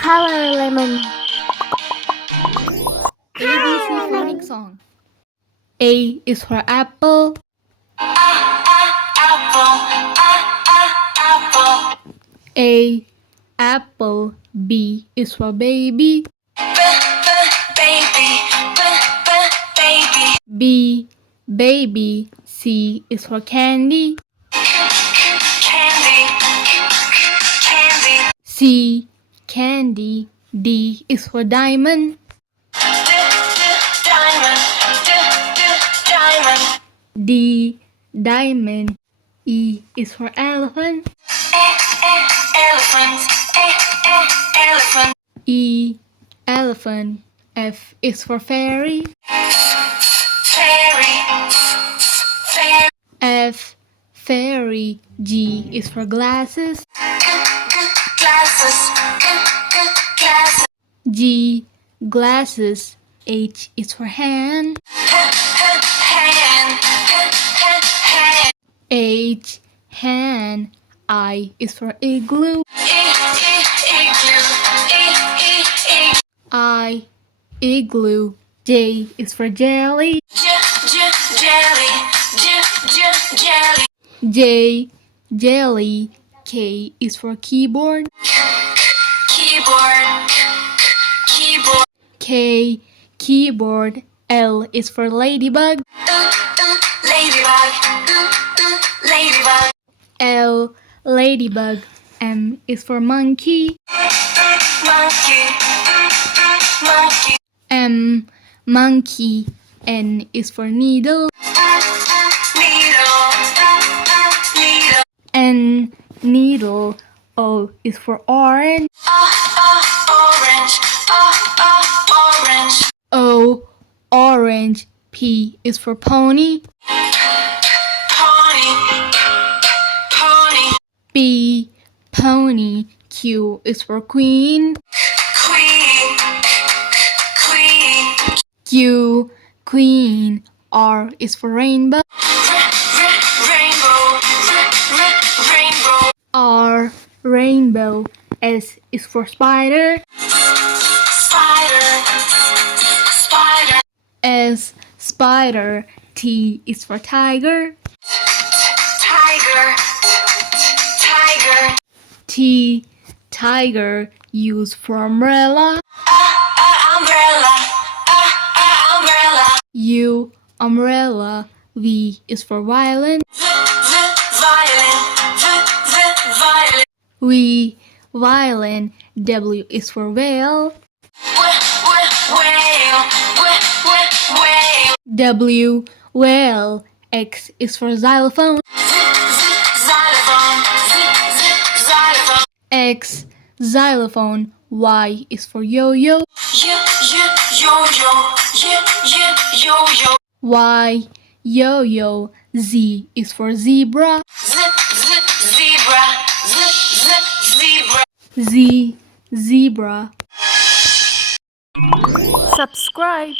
Color lemon. ABC Phonics Song. A is for apple. A apple. B is for baby. B baby. C is for candy. C candy. D is for diamond. D diamond. E is for elephant. E elephant. F is for fairy. F fairy. G is for glasses. G glasses. H is for hand. H hand. I is for igloo. I igloo. J is for jelly. J jelly. K is for keyboard. K keyboard. L is for ladybug. L ladybug. M is for monkey. M monkey. N is for needle. N needle. O is for orange. O orange. P is for pony. P pony. Q is for queen. Q queen. R is for rainbow. R rainbow. S is for spider. S spider. T is for tiger. T tiger. U is for umbrella. U umbrella. V is for violin. V violin. W is for whale. W whale. X is for xylophone. X xylophone. Y is for yo-yo. Y yo-yo. Z is for zebra. Z zebra. Subscribe.